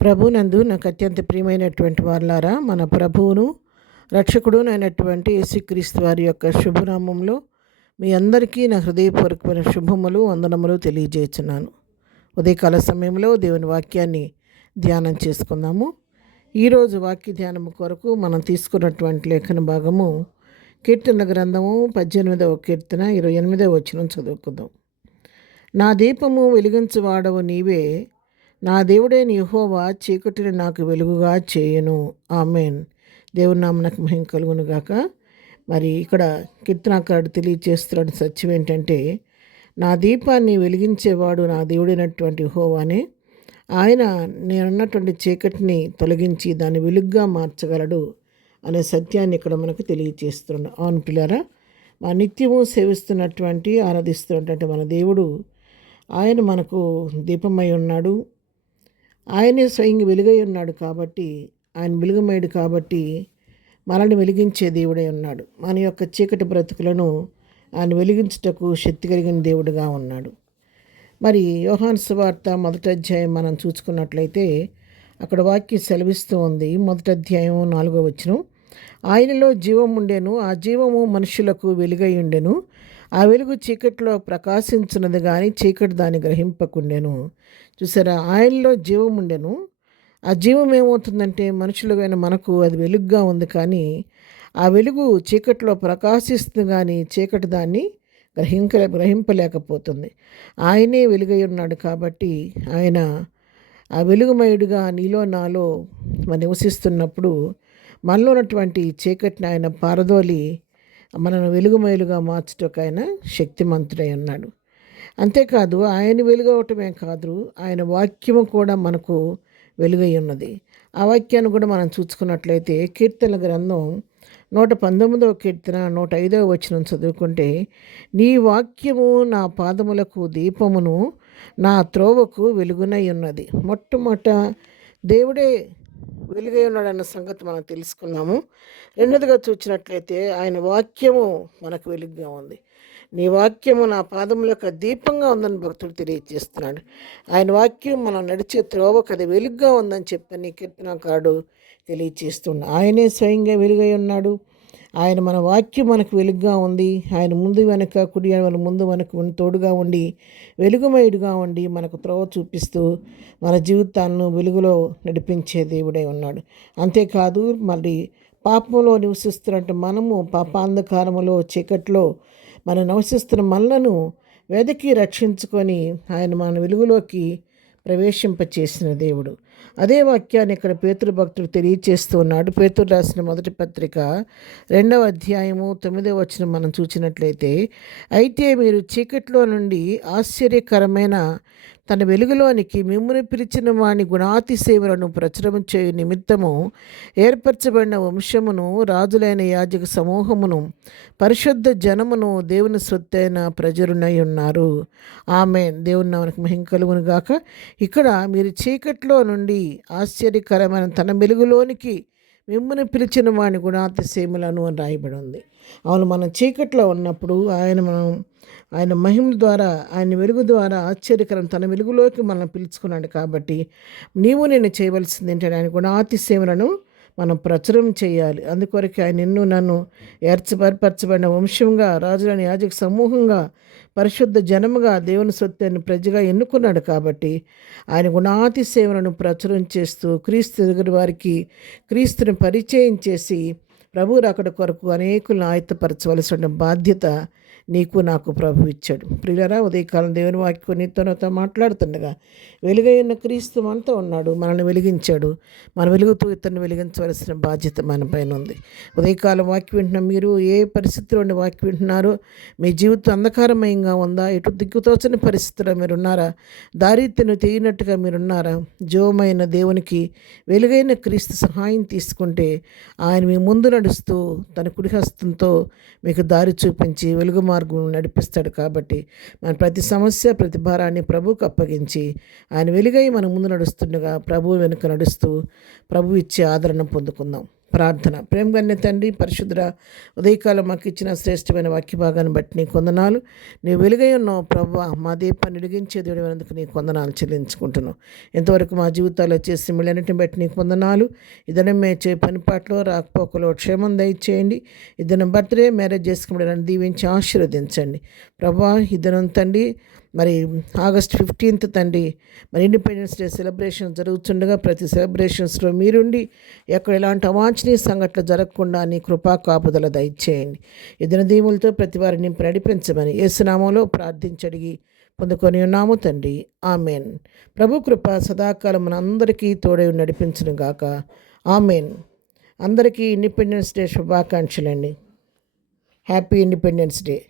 ప్రభునందు నాకు అత్యంత ప్రియమైనటువంటి వారులారా, మన ప్రభువును రక్షకుడునైనటువంటి యేసుక్రీస్తు వారి యొక్క శుభనామంలో మీ అందరికీ నా హృదయపూర్వకమైన శుభములు వందనములు తెలియజేస్తున్నాను. ఉదయకాల సమయంలో దేవుని వాక్యాన్ని ధ్యానం చేసుకుందాము. ఈరోజు వాక్య ధ్యానం కొరకు మనం తీసుకున్నటువంటి లేఖన భాగము కీర్తన గ్రంథము 18వ కీర్తన 28వ వచనం చదువుకుందాం. నా దీపము వెలిగించువాడవు నీవే, నా దేవుడైన యెహోవా చీకటిని నాకు వెలుగుగా చేయను. ఆమేన్. దేవుని నామమునకు మహిమ కలుగును గాక. మరి ఇక్కడ కీర్తనాకారుడు తెలియజేస్తున్న సత్యం ఏంటంటే, నా దీపాన్ని వెలిగించేవాడు నా దేవుడైనటువంటి యెహోవానే. ఆయన నేనున్నటువంటి చీకటిని తొలగించి దాన్ని వెలుగుగా మార్చగలడు అనే సత్యాన్ని ఇక్కడ మనకు తెలియజేస్తున్నాడు. అవును పిల్లారా, మా నిత్యము సేవిస్తున్నటువంటి ఆరాధిస్తున్నటువంటి మన దేవుడు, ఆయన మనకు దీపమై ఉన్నాడు. ఆయనే స్వయంగా వెలుగై ఉన్నాడు కాబట్టి, ఆయన వెలుగుమయుడు కాబట్టి మనల్ని వెలిగించే దేవుడై ఉన్నాడు. మన యొక్క చీకటి బ్రతుకులను ఆయన వెలిగించుటకు శక్తి కలిగిన దేవుడుగా ఉన్నాడు. మరి యోహాను సువార్త 1వ అధ్యాయం మనం చూసుకున్నట్లయితే అక్కడ వాక్యం సెలవిస్తూ ఉంది. 1వ అధ్యాయం 4వ వచనం, ఆయనలో జీవం ఉండెను, ఆ జీవము మనుషులకు వెలుగై ఉండెను, ఆ వెలుగు చీకటిలో ప్రకాశించున్నది కానీ చీకటి దాన్ని గ్రహింపకుండెను. చూసారా, ఆయనలో జీవం ఉండెను. ఆ జీవం ఏమవుతుందంటే మనుషులుగైన మనకు అది వెలుగుగా ఉంది, కానీ ఆ వెలుగు చీకటిలో ప్రకాశిస్తుంది కానీ చీకటి దాన్ని గ్రహింపలేకపోతుంది. ఆయనే వెలుగై ఉన్నాడు కాబట్టి ఆయన ఆ వెలుగుమయుడిగా నీలో నాలో నివసిస్తున్నప్పుడు మనలో ఉన్నటువంటి చీకటిని ఆయన పారదోలి మనను వెలుగుమయులుగా మార్చుటకు ఆయన శక్తిమంతుడై ఉన్నాడు. అంతేకాదు, ఆయన వెలుగవటమే కాదు, ఆయన వాక్యము కూడా మనకు వెలుగై ఉన్నది. ఆ వాక్యాన్ని కూడా మనం చూసుకున్నట్లయితే కీర్తన గ్రంథం 119వ కీర్తన 105వ వచనం చదువుకుంటే, నీ వాక్యము నా పాదములకు దీపమును, నా త్రోవకు వెలుగునై ఉన్నది. మొట్టమొదట దేవుడే వెలుగై ఉన్నాడన్న సంగతి మనం తెలుసుకున్నాము. రెండోదిగా చూసినట్లయితే ఆయన వాక్యము మనకు వెలుగుగా ఉంది. నీ వాక్యము నా పాదములకు దీపంగా ఉందని భక్తుడు తెలియజేస్తున్నాడు. ఆయన వాక్యం మనం నడిచే త్రోవకు అది వెలుగుగా ఉందని చెప్పని కీర్తనకారుడు తెలియజేస్తున్నాడు. ఆయనే స్వయంగా వెలుగై ఉన్నాడు. ఆయన మన వాక్యం మనకు వెలుగుగా ఉంది. ఆయన ముందు వెనక కుడి ముందు వెనక తోడుగా ఉండి వెలుగుమయుడుగా ఉండి మనకు త్రోవ చూపిస్తూ మన జీవితాలను వెలుగులో నడిపించే దేవుడై ఉన్నాడు. అంతేకాదు, మరి పాపంలో నివసిస్తున్నట్టు మనము పాపాంధకారములో చీకట్లో మనం నివసిస్తున్న మనలను వెదకి రక్షించుకొని ఆయన మన వెలుగులోకి ప్రవేశింపచేసిన దేవుడు. అదే వాక్యాన్ని ఇక్కడ పేతురు భక్తుడు తెలియచేస్తూ ఉన్నాడు. పేతురు రాసిన మొదటి పత్రిక 2వ అధ్యాయము 9వ వచనం మనం చూసినట్లయితే, అయితే మీరు చీకట్లో నుండి ఆశ్చర్యకరమైన తన వెలుగులోనికి మిమ్మును పిలిచిన వాని గుణాతిశయములను ప్రచురం చేయు నిమిత్తము ఏర్పరచబడిన వంశమును, రాజులైన యాజక సమూహమును, పరిశుద్ధ జనమును, దేవుని సొత్తైన ప్రజలునై ఉన్నారు. ఆమేన్. దేవుని నామమునకు మహిమ కలుగును గాక. ఇక్కడ మీరు చీకట్లో నుండి ఆశ్చర్యకరమైన తన వెలుగులోనికి మిమ్మును పిలిచిన వాని గుణాతిశయములను అని రాయబడి ఉంది. అవును, మనం చీకట్లో ఉన్నప్పుడు ఆయన మహిమ ద్వారా, ఆయన వెలుగు ద్వారా ఆశ్చర్యకరం తన వెలుగులోకి మనం పిలుచుకున్నాడు. కాబట్టి నీవు నేను చేయవలసింది ఏంటంటే ఆయన గుణాతిశయములను మనం ప్రచురం చేయాలి. అందుకొరకు ఆయన నిన్ను నన్ను ఏర్పరచబడిన వంశంగా, రాజులని యాజక సమూహంగా, పరిశుద్ధ జనముగా, దేవుని సొత్తైన ప్రజగా ఎన్నుకున్నాడు. కాబట్టి ఆయన గుణాతిశయములను ప్రచురం చేస్తూ క్రీస్తు దగ్గర వారికి క్రీస్తుని పరిచయం చేసి ప్రభు రాకడ కొరకు అనేకులను ఆయత్తపరచవలసిన బాధ్యత నీకు నాకు ప్రభు ఇచ్చాడు. ప్రియులారా, ఉదయకాలం దేవుని వాక్యం నీతో మాట్లాడుతుండగా వెలుగై ఉన్న క్రీస్తు మనతో ఉన్నాడు, మనల్ని వెలిగించాడు. మన వెలుగుతూ ఇతరుని వెలిగించవలసిన బాధ్యత మన పైన ఉంది. ఉదయకాలం వాక్యం వింటున్న మీరు ఏ పరిస్థితిలో వాక్యం వింటున్నారో, మీ జీవితం అంధకారమయంగా ఉందా? ఎటు దిక్కుతోచని పరిస్థితిలో మీరున్నారా? దారితెను తెలియనట్టుగా మీరున్నారా? జీవమైన దేవునికి వెలుగైన క్రీస్తు సహాయం తీసుకుంటే ఆయన మీ ముందు నడుస్తూ తన కుడి హస్తంతో మీకు దారి చూపించి వెలుగు మార్గం నడిపిస్తాడు. కాబట్టి మన ప్రతి సమస్య, ప్రతి భారాన్ని ప్రభువుకు అప్పగించి ఆయన వెలుగై మన ముందు నడుస్తుండగా ప్రభు వెనుక నడుస్తూ ప్రభు ఇచ్చే ఆదరణ పొందుకుందాం. ప్రార్థన. ప్రేమగన్న తండ్రి, పరిశుద్ధ ఉదయకాలం మాకు ఇచ్చిన శ్రేష్టమైన వాక్య భాగాన్ని బట్టి నీకు వందనాలు. నీ వెలుగై ఉన్నావు ప్రభువా, మా దీపాన్ని వెలిగించే దేవుడినందుకు నీకు వందనాలు చెల్లించుకుంటున్నాం. ఎంతవరకు మా జీవితాల్లో చేసి మిళ్ళన్నిటిని బట్టి నీకు వందనాలు. ఇదనం చే పనిపాట్లో రాకపోకలో క్షేమం దయచేయండి. ఇద్దరం బర్త్డే మ్యారేజ్ చేసుకుని దీవించి ఆశీర్వదించండి ప్రభువా. ఇద్దరం తండ్రి మరి ఆగస్ట్ 15 తండ్రి మరి ఇండిపెండెన్స్ డే సెలబ్రేషన్ జరుగుతుండగా ప్రతి సెలబ్రేషన్స్లో మీరుండి ఎక్కడ ఎలాంటి అవాంఛనీయ సంఘటనలు జరగకుండా నీ కృపా కాపుదల దయచేయండి. ఇద్దరు దీవులతో ప్రతి వారిని నింపి నడిపించమని యేసునామంలో ప్రార్థించడిగి పొందుకొని ఉన్నాము తండ్రి, ఆమెన్. ప్రభు కృప సదాకాలం మన అందరికీ తోడై నడిపించును గాక, ఆమెన్. అందరికీ ఇండిపెండెన్స్ డే శుభాకాంక్షలండి. Happy independence day.